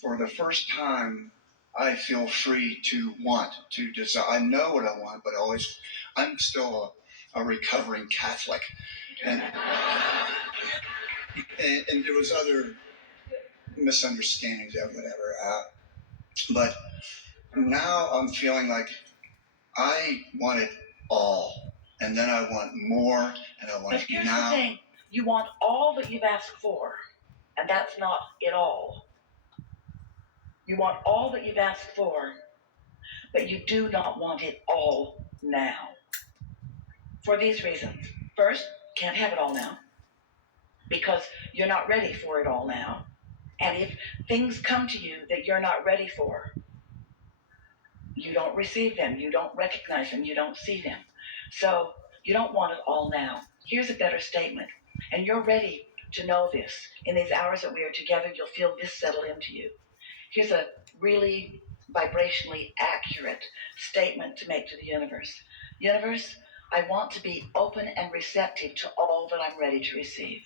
for the first time, I feel free to want, to desire. I know what I want, but I'm still a recovering Catholic. And, and there was other misunderstandings or whatever. But now I'm feeling like I want it all. And then I want more, and I want But it here's now. the thing. You want all that you've asked for, and that's not it all. You want all that you've asked for, but you do not want it all now. For these reasons. First, can't have it all now, because you're not ready for it all now. And if things come to you that you're not ready for, you don't receive them, you don't recognize them, you don't see them. So you don't want it all now. Here's a better statement, and you're ready to know this. In these hours that we are together, you'll feel this settle into you. Here's a really vibrationally accurate statement to make to the universe. Universe, I want to be open and receptive to all that I'm ready to receive.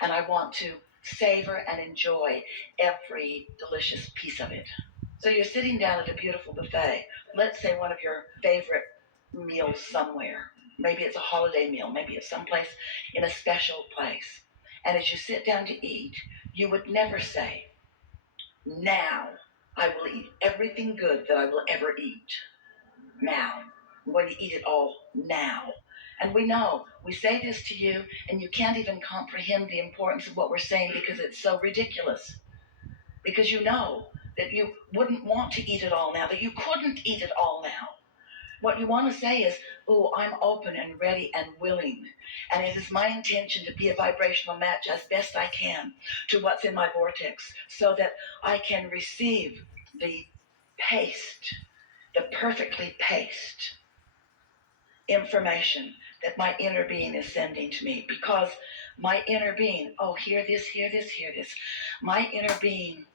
And I want to savor and enjoy every delicious piece of it. So you're sitting down at a beautiful buffet, let's say one of your favorite meals somewhere. Maybe it's a holiday meal, maybe it's someplace in a special place. And as you sit down to eat, you would never say, now I will eat everything good that I will ever eat. Now. I'm going to eat it all now. And we know, we say this to you, and you can't even comprehend the importance of what we're saying because it's so ridiculous. Because you know that you wouldn't want to eat it all now, that you couldn't eat it all now. What you want to say is, oh, I'm open and ready and willing. And it is my intention to be a vibrational match as best I can to what's in my vortex so that I can receive the perfectly paced information that my inner being is sending to me. Because my inner being, oh, hear this, hear this, hear this. My inner being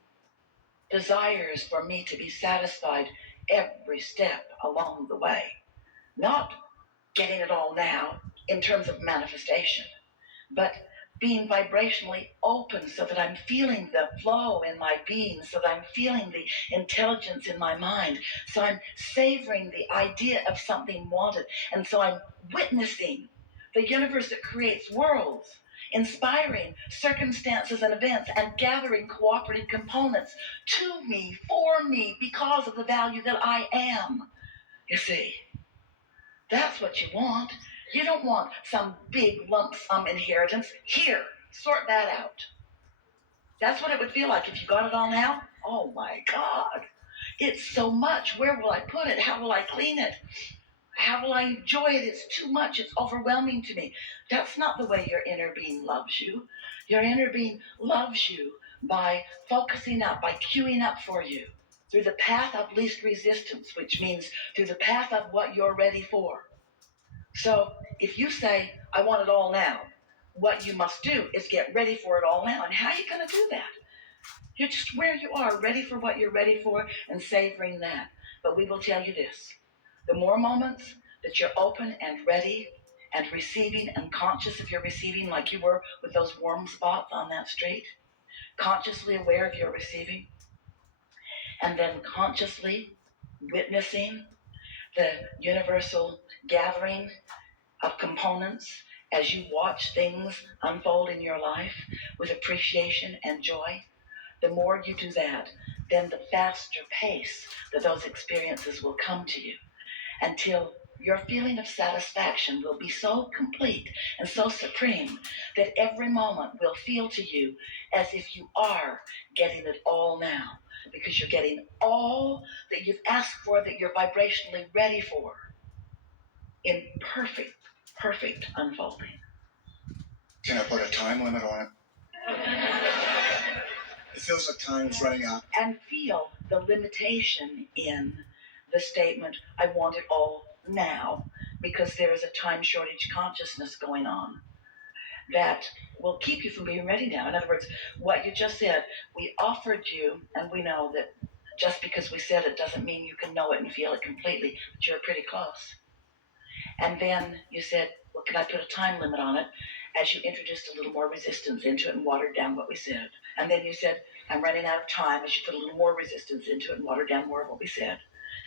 desires for me to be satisfied every step along the way. Not getting it all now in terms of manifestation, but being vibrationally open so that I'm feeling the flow in my being, so that I'm feeling the intelligence in my mind, so I'm savoring the idea of something wanted, and so I'm witnessing the universe that creates worlds, inspiring circumstances and events, and gathering cooperative components to me, for me, because of the value that I am. You see, that's what you want. You don't want some big lump sum inheritance. Here, sort that out. That's what it would feel like if you got it all now. Oh my God. It's so much. Where will I put it? How will I clean it? How will I enjoy it? It's too much. It's overwhelming to me. That's not the way your inner being loves you. Your inner being loves you by focusing up, by queuing up for you through the path of least resistance, which means through the path of what you're ready for. So if you say, I want it all now, what you must do is get ready for it all now. And how are you going to do that? You're just where you are, ready for what you're ready for and savoring that. But we will tell you this. The more moments that you're open and ready and receiving and conscious of your receiving, like you were with those warm spots on that street, consciously aware of your receiving, and then consciously witnessing the universal gathering of components as you watch things unfold in your life with appreciation and joy, the more you do that, then the faster pace that those experiences will come to you until your feeling of satisfaction will be so complete and so supreme that every moment will feel to you as if you are getting it all now, because you're getting all that you've asked for, that you're vibrationally ready for, in perfect unfolding. Can I put a time limit on it? It feels like time is running out. And feel the limitation in the statement, I want it all now, because there is a time shortage consciousness going on that will keep you from being ready now. In other words, what you just said, we offered you, and we know that just because we said it doesn't mean you can know it and feel it completely, but you're pretty close. And then you said, well, can I put a time limit on it? As you introduced a little more resistance into it and watered down what we said. And then you said, I'm running out of time as you put a little more resistance into it and water down more of what we said.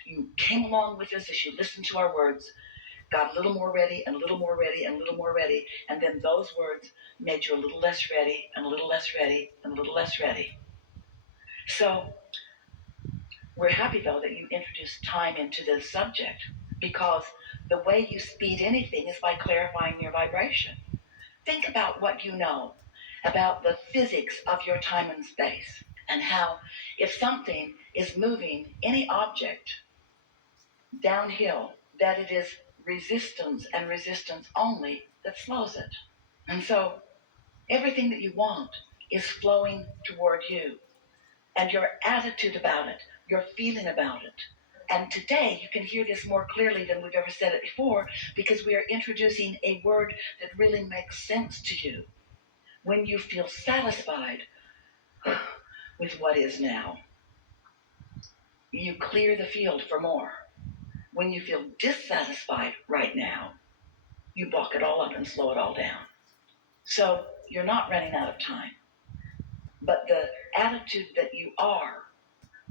You came along with us as you listened to our words, got a little more ready and a little more ready and a little more ready, and then those words made you a little less ready and a little less ready and a little less ready. So we're happy, though, that you introduced time into this subject, because the way you speed anything is by clarifying your vibration. Think about what you know about the physics of your time and space, and how if something is moving, any object, downhill, that it is resistance and resistance only that slows it. And so everything that you want is flowing toward you, and your attitude about it, your feeling about it. And today you can hear this more clearly than we've ever said it before, because we are introducing a word that really makes sense to you. When you feel satisfied with what is now, you clear the field for more. When you feel dissatisfied right now, you block it all up and slow it all down. So you're not running out of time, but the attitude that you are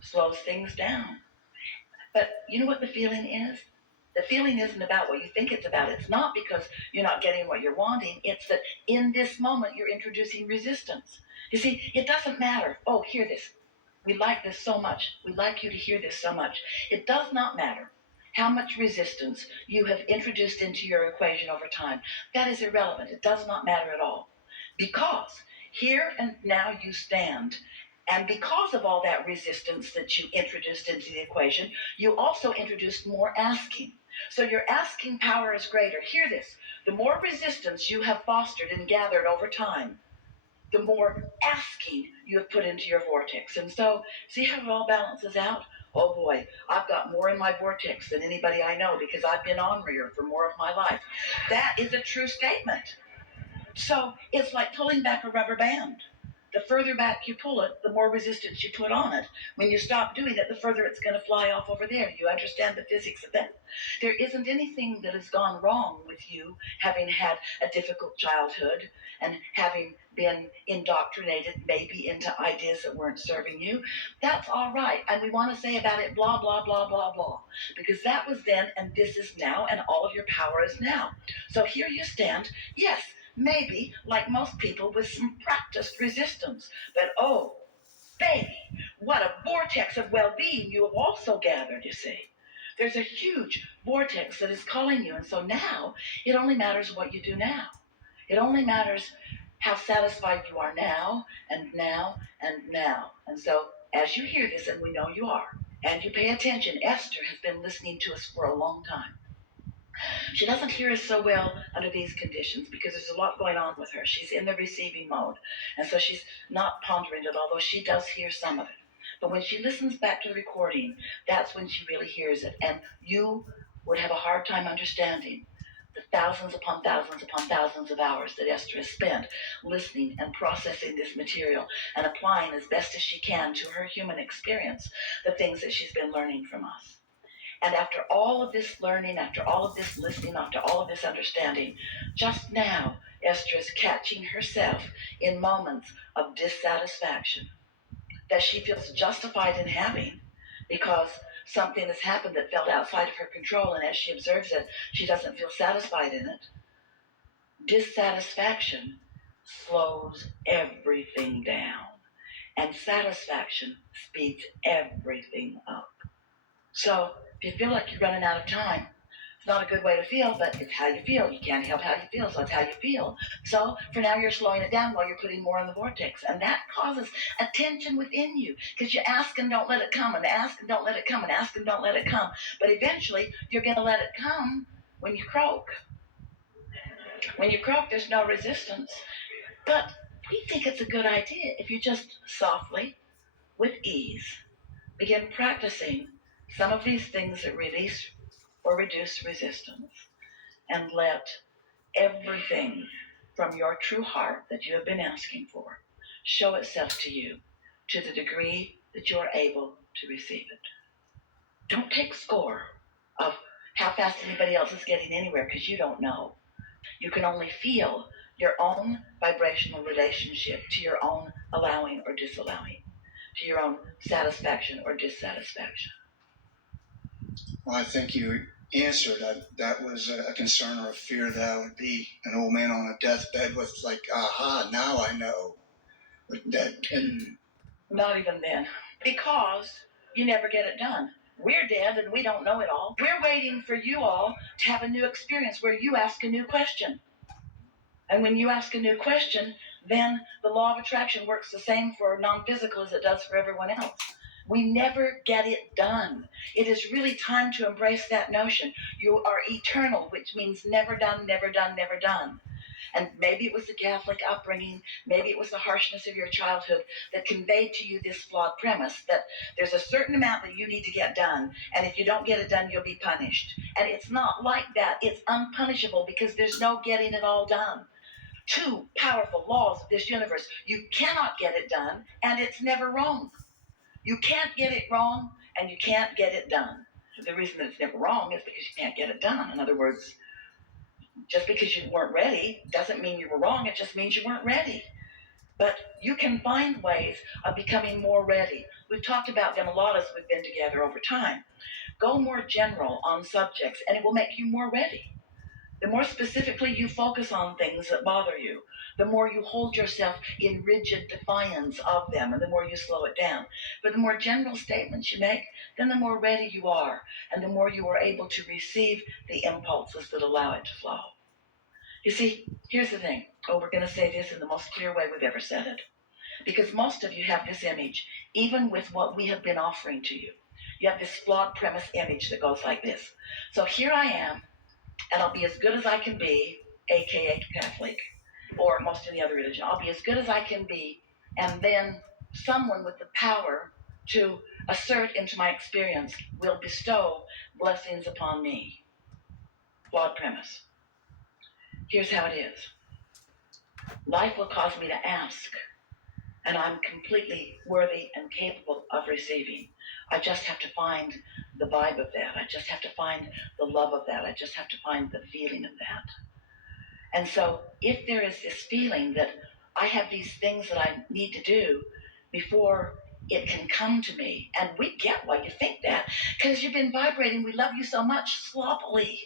slows things down. But you know what the feeling is? The feeling isn't about what you think it's about. It's not because you're not getting what you're wanting. It's that in this moment you're introducing resistance. You see, it doesn't matter. Oh, hear this. We like this so much. We'd like you to hear this so much. It does not matter how much resistance you have introduced into your equation over time. That is irrelevant. It does not matter at all. Because here and now you stand. And because of all that resistance that you introduced into the equation, you also introduced more asking. So your asking power is greater. Hear this. The more resistance you have fostered and gathered over time, the more asking you have put into your vortex. And so, see how it all balances out? Oh boy, I've got more in my vortex than anybody I know, because I've been ornery for more of my life. That is a true statement. So it's like pulling back a rubber band. The further back you pull it, the more resistance you put on it. When you stop doing it, the further it's going to fly off over there. You understand the physics of that? There isn't anything that has gone wrong with you having had a difficult childhood and having been indoctrinated maybe into ideas that weren't serving you. That's all right. And we want to say about it blah, blah, blah, blah, blah. Because that was then and this is now, and all of your power is now. So here you stand. Yes, maybe, like most people, with some practiced resistance. But oh, baby, what a vortex of well-being you have also gathered, you see. There's a huge vortex that is calling you. And so now, it only matters what you do now. It only matters how satisfied you are now, and now, and now. And so, as you hear this, and we know you are, and you pay attention, Esther has been listening to us for a long time. She doesn't hear us so well under these conditions because there's a lot going on with her. She's in the receiving mode, and so she's not pondering it, although she does hear some of it. But when she listens back to the recording, that's when she really hears it. And you would have a hard time understanding the thousands upon thousands upon thousands of hours that Esther has spent listening and processing this material and applying as best as she can to her human experience the things that she's been learning from us. And after all of this learning, after all of this listening, after all of this understanding, just now Esther is catching herself in moments of dissatisfaction that she feels justified in having, because something has happened that felt outside of her control, and as she observes it, she doesn't feel satisfied in it. Dissatisfaction slows everything down, and satisfaction speeds everything up. So if you feel like you're running out of time, it's not a good way to feel, but it's how you feel. You can't help how you feel, so it's how you feel. So for now, you're slowing it down while you're putting more in the vortex. And that causes a tension within you, because you ask and don't let it come, and ask and don't let it come, and ask and don't let it come. But eventually, you're going to let it come when you croak. When you croak, there's no resistance. But we think it's a good idea if you just softly, with ease, begin practicing some of these things that release or reduce resistance, and let everything from your true heart that you have been asking for show itself to you to the degree that you are able to receive it. Don't take score of how fast anybody else is getting anywhere, because you don't know. You can only feel your own vibrational relationship to your own allowing or disallowing. to your own satisfaction or dissatisfaction. Well, I think you answered that was a concern or a fear that I would be an old man on a deathbed with like, aha, now I know. That and Not even then, because you never get it done. We're dead and we don't know it all. We're waiting for you all to have a new experience where you ask a new question. And when you ask a new question, then the law of attraction works the same for non-physical as it does for everyone else. We never get it done. It is really time to embrace that notion. You are eternal, which means never done, never done, never done. And maybe it was the Catholic upbringing, maybe it was the harshness of your childhood that conveyed to you this flawed premise that there's a certain amount that you need to get done, and if you don't get it done, you'll be punished. And it's not like that. It's unpunishable because there's no getting it all done. Two powerful laws of this universe. You cannot get it done, and it's never wrong. You can't get it wrong, and you can't get it done. The reason that it's never wrong is because you can't get it done. In other words, just because you weren't ready doesn't mean you were wrong. It just means you weren't ready. But you can find ways of becoming more ready. We've talked about them a lot as we've been together over time. Go more general on subjects, and it will make you more ready. The more specifically you focus on things that bother you, the more you hold yourself in rigid defiance of them, and the more you slow it down. But the more general statements you make, then the more ready you are, and the more you are able to receive the impulses that allow it to flow. You see, here's the thing. Oh, we're going to say this in the most clear way we've ever said it. Because most of you have this image, even with what we have been offering to you. You have this flawed premise image that goes like this. So here I am, and I'll be as good as I can be, aka Catholic, or most any other religion. I'll be as good as I can be, and then someone with the power to assert into my experience will bestow blessings upon me. Flawed premise. Here's how it is. Life will cause me to ask, and I'm completely worthy and capable of receiving. I just have to find the vibe of that. I just have to find the love of that. I just have to find the feeling of that. And so if there is this feeling that I have these things that I need to do before it can come to me, and we get why you think that, because you've been vibrating, we love you so much, sloppily.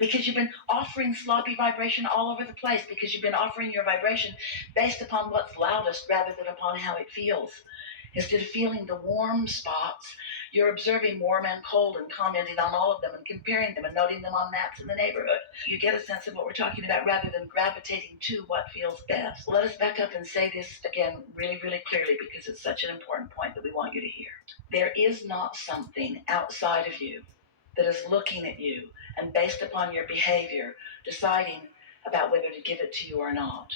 Because you've been offering sloppy vibration all over the place, because you've been offering your vibration based upon what's loudest rather than upon how it feels. Instead of feeling the warm spots, you're observing warm and cold and commenting on all of them and comparing them and noting them on maps in the neighborhood. You get a sense of what we're talking about rather than gravitating to what feels best. Let us back up and say this again really, really clearly, because it's such an important point that we want you to hear. There is not something outside of you that is looking at you and based upon your behavior, deciding about whether to give it to you or not.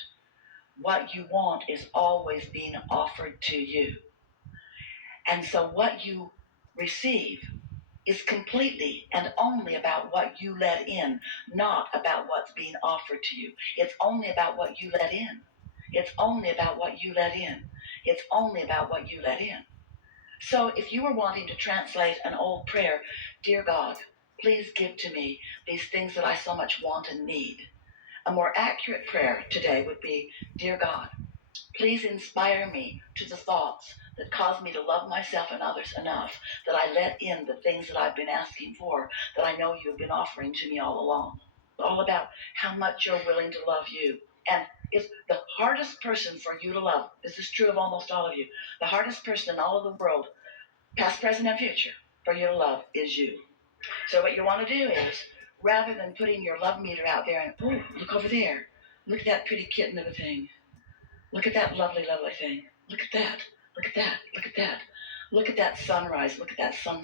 What you want is always being offered to you. And so what you receive is completely and only about what you let in, not about what's being offered to you. It's only about what you let in. It's only about what you let in. It's only about what you let in. So if you were wanting to translate an old prayer, dear God, please give to me these things that I so much want and need. A more accurate prayer today would be, dear God, please inspire me to the thoughts that cause me to love myself and others enough that I let in the things that I've been asking for, that I know you've been offering to me all along. All about how much you're willing to love you. And it's the hardest person for you to love. This is true of almost all of you. The hardest person in all of the world, past, present, and future, for you to love is you. So what you want to do is, rather than putting your love meter out there and, oh, look over there. Look at that pretty kitten of a thing. Look at that lovely, lovely thing. Look at that. Look at that. Look at that. Look at that sunrise. Look at that sunset.